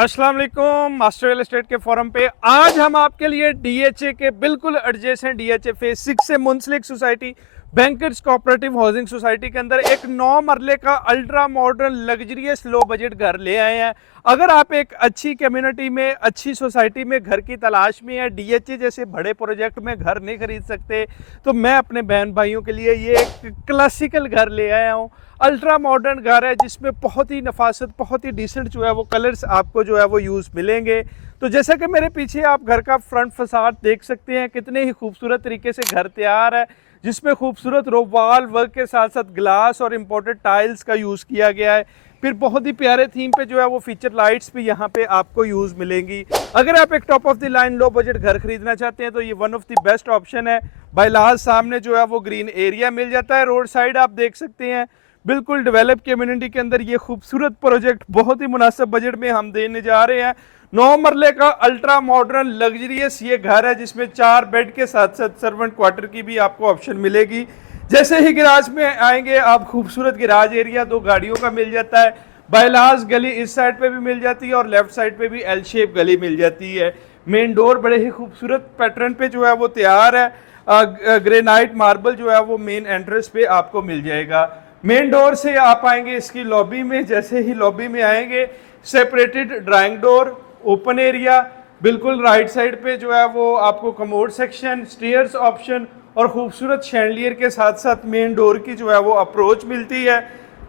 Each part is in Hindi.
अस्सलाम वालेकुम। मास्टर रियल एस्टेट के फोरम पे आज हम आपके लिए डीएचए के बिल्कुल एडजेसेंट डीएचए फेज 6 से मुंसलिक society bankers cooperative housing society के अंदर एक 9 मरले का ultra modern luxurious low budget घर ले आए हैं। अगर आप एक अच्छी कम्युनिटी में अच्छी सोसाइटी में घर की तलाश में है, डीएचए जैसे बड़े प्रोजेक्ट में घर नहीं खरीद सकते, तो मैं अपने बहन भाइयों के लिए ये एक क्लासिकल घर ले आया हूँ। अल्ट्रा मॉडर्न घर है जिसमें बहुत ही नफासत, बहुत ही डिसेंट जो है वो कलर्स आपको जो है वो यूज़ मिलेंगे। तो जैसा कि मेरे पीछे आप घर का फ्रंट फसाद देख सकते हैं, कितने ही खूबसूरत तरीके से घर तैयार है, जिसमें खूबसूरत रोवाल वर्क के साथ साथ ग्लास और इम्पोर्टेड टाइल्स का यूज़ किया गया है। फिर बहुत ही प्यारे थीम पे जो है वो फीचर लाइट्स भी यहाँ पे आपको यूज़ मिलेंगी। अगर आप एक top of the line low budget घर खरीदना चाहते हैं तो ये one of the best option है। बाइलाज सामने जो है वो ग्रीन एरिया मिल जाता है, रोड साइड आप देख सकते हैं बिल्कुल डेवलप कम्युनिटी के अंदर ये खूबसूरत प्रोजेक्ट बहुत ही मुनासिब बजट में हम देने जा रहे हैं। 9 मरले का अल्ट्रा मॉडर्न लग्जरियस ये घर है जिसमें 4 बेड के साथ साथ सर्वेंट क्वार्टर की भी आपको ऑप्शन मिलेगी। जैसे ही गिराज में आएंगे आप, खूबसूरत गिराज एरिया 2 गाड़ियों का मिल जाता है। बाइलाज गली इस साइड पे भी मिल जाती है और लेफ्ट साइड पे भी एल शेप गली मिल जाती है। मेन डोर बड़े ही खूबसूरत पैटर्न पे जो है वो तैयार है। ग्रेनाइट मार्बल जो है वो मेन एंट्रेंस पे आपको मिल जाएगा। मेन डोर से आप आएंगे इसकी लॉबी में। जैसे ही लॉबी में आएंगे, separated drawing door, open area, बिल्कुल राइट साइड पे जो है वो आपको कमोड सेक्शन, स्टेयर्स ऑप्शन और खूबसूरत शैंडलियर के साथ साथ मेन डोर की जो है वो अप्रोच मिलती है।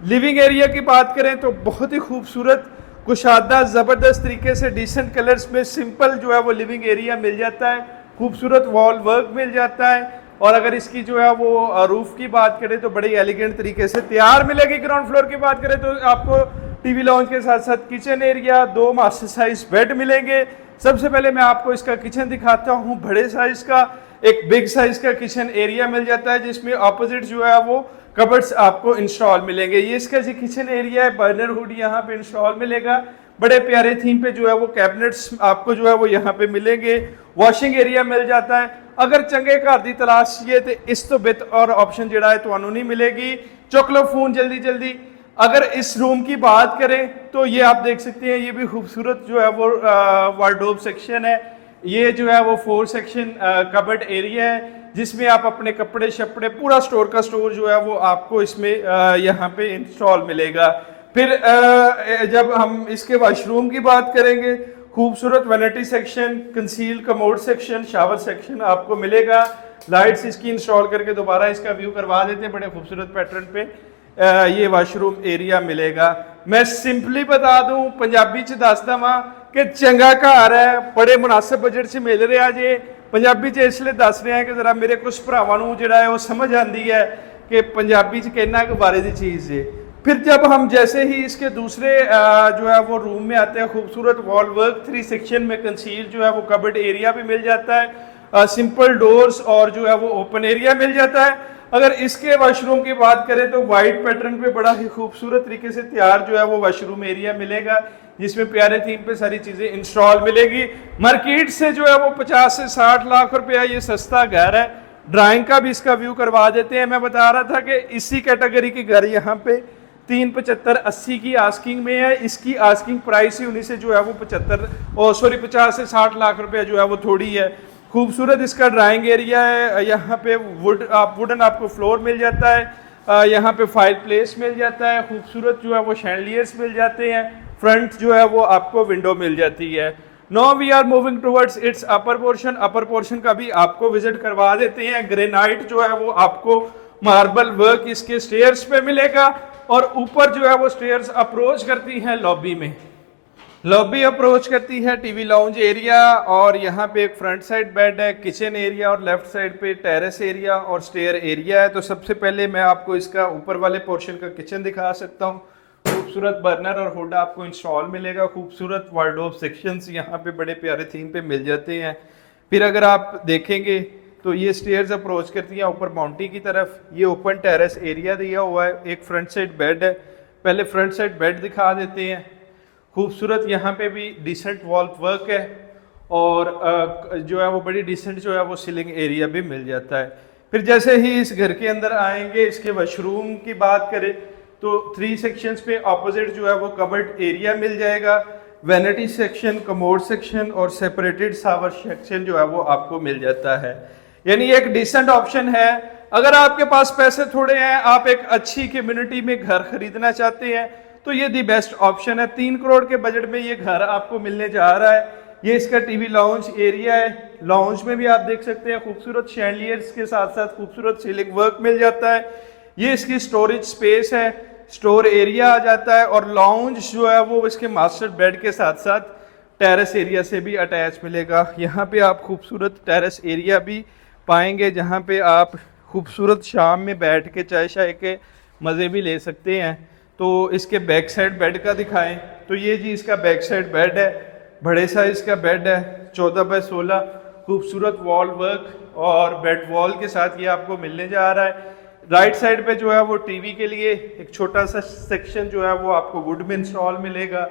लिविंग एरिया की बात करें तो बहुत ही खूबसूरत, कुशादा, ज़बरदस्त तरीके से डिसेंट कलर्स में सिंपल जो है वो लिविंग एरिया मिल जाता है। खूबसूरत वॉल वर्क मिल जाता है और अगर इसकी जो है वो रूफ की बात करें तो बड़ी एलिगेंट तरीके से तैयार मिलेगी। ग्राउंड फ्लोर की बात करें तो आपको टीवी लॉन्च के साथ साथ kitchen area, 2 master size bed मिलेंगे। सबसे पहले मैं आपको इसका किचन दिखाता हूँ। बड़े साइज का एक बिग साइज का किचन एरिया मिल जाता है जिसमें ऑपोजिट जो है वो कबर्ड्स आपको इंस्टॉल मिलेंगे। ये इसका जो किचन एरिया है, बर्नर हुड यहाँ पे इंस्टॉल मिलेगा। बड़े प्यारे थीम पे जो है वो कैबिनेट्स आपको जो है वो यहाँ पे मिलेंगे। वॉशिंग एरिया मिल जाता है। अगर चंगे घर की तलाश चाहिए तो इस तो बेहतर और ऑप्शन जो है तो नहीं मिलेगी। चुक फोन जल्दी जल्दी। अगर इस रूम की बात करें तो ये आप देख सकते हैं, ये भी खूबसूरत जो है वो वार्डरोब सेक्शन है। ये जो है वो 4 सेक्शन कबर्ड एरिया है जिसमें आप अपने कपड़े शपड़े, पूरा स्टोर का स्टोर जो है वो आपको इसमें यहाँ पे इंस्टॉल मिलेगा। फिर जब हम इसके वॉशरूम की बात करेंगे, खूबसूरत vanity section, conceal commode section, shower section आपको मिलेगा। लाइट्स इसकी इंस्टॉल करके दोबारा इसका व्यू करवा देते हैं। बड़े खूबसूरत पैटर्न पे ये वॉशरूम एरिया मिलेगा। मैं सिंपली बता दूं, पंजाबी च दस दवा कि चंगा घर है, बड़े मुनासिब बजट से मिल रहा जे। पंजाबी च इसलिए दस रहे हैं कि जरा मेरे कुछ भरावां जो है वो समझ आती है कि पंजाबी च कहना कि बारे की चीज़ है। फिर जब हम जैसे ही इसके दूसरे जो है वो रूम में आते हैं, खूबसूरत वॉल वर्क 3 सेक्शन में कंसील जो है वो कबर्ड एरिया भी मिल जाता है। सिंपल डोर्स और जो है वो ओपन एरिया मिल जाता है। अगर इसके वॉशरूम की बात करें तो वाइट पैटर्न पे बड़ा ही खूबसूरत तरीके से तैयार जो है वो वॉशरूम एरिया मिलेगा जिसमें प्यारे थीम पे सारी चीज़ें इंस्टॉल मिलेगी। मार्केट से जो है वो 50 से 60 लाख रुपया ये सस्ता घर है। ड्राइंग का भी इसका व्यू करवा देते हैं। मैं बता रहा था कि इसी कैटेगरी के घर यहाँ पे 375-80 की आस्किंग में है। इसकी आस्किंग प्राइस ही उन्हीं से जो है वो 50 से 60 लाख रुपया जो है वो थोड़ी है। खूबसूरत इसका ड्राइंग एरिया है। यहाँ पे वुडन आपको फ्लोर मिल जाता है। यहाँ पे फायर प्लेस मिल जाता है। खूबसूरत जो है वो शैंडलियर्स मिल जाते हैं। फ्रंट जो है वो आपको विंडो मिल जाती है। Now we are moving towards its upper portion. Upper portion का भी आपको विजिट करवा देते हैं। ग्रेनाइट जो है वो आपको मार्बल वर्क इसके स्टेयर्स पे मिलेगा और ऊपर जो है वो स्टेयर्स अप्रोच करती हैं लॉबी में। लॉबी अप्रोच करती है टीवी लाउंज एरिया और यहाँ पे एक फ्रंट साइड बेड है, किचन एरिया और लेफ्ट साइड पे टेरेस एरिया और स्टेयर एरिया है। तो सबसे पहले मैं आपको इसका ऊपर वाले पोर्शन का किचन दिखा सकता हूँ। खूबसूरत बर्नर और हुड आपको इंस्टॉल मिलेगा। खूबसूरत वार्डरोब सेक्शंस यहाँ पे बड़े प्यारे थीम पे मिल जाते हैं। फिर अगर आप देखेंगे तो ये स्टेयर्स अप्रोच करती हैं ऊपर बाउंड्री की तरफ। ये ओपन टेरेस एरिया दिया हुआ है। एक फ्रंट साइड बेड है। पहले फ्रंट साइड बेड दिखा देते हैं। खूबसूरत यहाँ पे भी डिसेंट वॉल वर्क है और जो है वो बड़ी डिसेंट जो है वो सीलिंग एरिया भी मिल जाता है। फिर जैसे ही इस घर के अंदर आएंगे, इसके वॉशरूम की बात करें तो 3 सेक्शंस पे ऑपोजिट जो है वो कबर्ड एरिया मिल जाएगा वैनिटी सेक्शन, कमोड सेक्शन और सेपरेटेड शावर सेक्शन जो है वो आपको मिल जाता है। यानी एक डिसेंट ऑप्शन है। अगर आपके पास पैसे थोड़े हैं, आप एक अच्छी कम्युनिटी में घर खरीदना चाहते हैं, तो ये दी बेस्ट ऑप्शन है। 3 करोड़ के बजट में ये घर आपको मिलने जा रहा है। ये इसका टीवी लाउंज एरिया है। लाउंज में भी आप देख सकते हैं खूबसूरत शैंडलियर्स के साथ साथ खूबसूरत सीलिंग वर्क मिल जाता है। ये इसकी स्टोरेज स्पेस है, स्टोर एरिया आ जाता है। और लाउंज जो है वो इसके मास्टर बेड के साथ साथ टेरेस एरिया से भी अटैच मिलेगा। यहाँ पे आप खूबसूरत टेरेस एरिया भी पाएंगे, जहाँ पे आप खूबसूरत शाम में बैठ के चाय शाय के मज़े भी ले सकते हैं। तो इसके बैक साइड बेड का दिखाएं तो ये जी इसका बैक साइड बेड है, बड़े साइज का बेड है, 14x16, खूबसूरत वॉल वर्क और बेड वॉल के साथ ये आपको मिलने जा रहा है। राइट साइड पे जो है वो टीवी के लिए एक छोटा सा सेक्शन जो है वो आपको वुड में इंस्टॉल मिलेगा।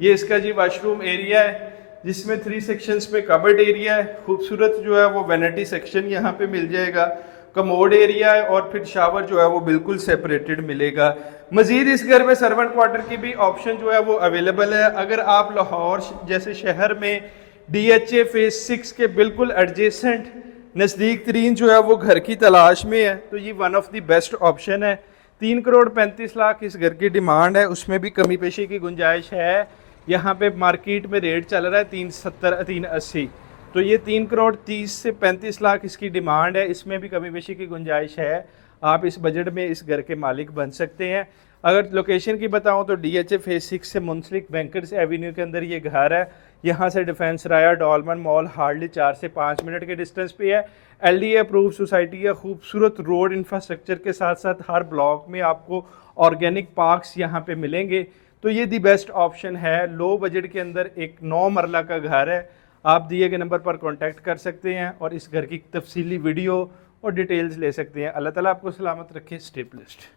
ये इसका जी वॉशरूम एरिया है, जिसमें 3 सेक्शंस में कबर्ड एरिया है। खूबसूरत जो है वो वैनिटी सेक्शन यहाँ पे मिल जाएगा, कमोड एरिया है और फिर शावर जो है वो बिल्कुल सेपरेटेड मिलेगा। मजीद इस घर में सर्वेंट क्वार्टर की भी ऑप्शन जो है वो अवेलेबल है। अगर आप लाहौर जैसे शहर में DHA फेज 6 के बिल्कुल एडजेसेंट नज़दीक तरीन जो है वो घर की तलाश में है, तो ये one of the best option है। 3 करोड़ 35 लाख इस घर की डिमांड है, उसमें भी कमी पेशी की गुंजाइश है। यहाँ पे मार्केट में रेट चल रहा है 370 380, तो ये 3 करोड़ 30 से 35 लाख इसकी डिमांड है, इसमें भी कमी पेशी की गुंजाइश है। आप इस बजट में इस घर के मालिक बन सकते हैं। अगर लोकेशन की बताऊं तो DHA फेज 6 से मुंसलिक बैंकर्स एवेन्यू के अंदर ये घर है। यहाँ से डिफेंस राया डॉलमन मॉल हार्डली 4 से 5 मिनट के डिस्टेंस पे है। LDA अप्रूव सोसाइटी है, खूबसूरत रोड इंफ्रास्ट्रक्चर के साथ साथ हर ब्लॉक में आपको ऑर्गेनिक पार्क्स यहाँ पे मिलेंगे। तो ये दी बेस्ट ऑप्शन है। लो बजट के अंदर एक 9 मरला का घर है। आप दिए गए नंबर पर कॉन्टैक्ट कर सकते हैं और इस घर की तफसीली वीडियो और डिटेल्स ले सकते हैं। अल्लाह ताला आपको सलामत रखे। Stay blessed.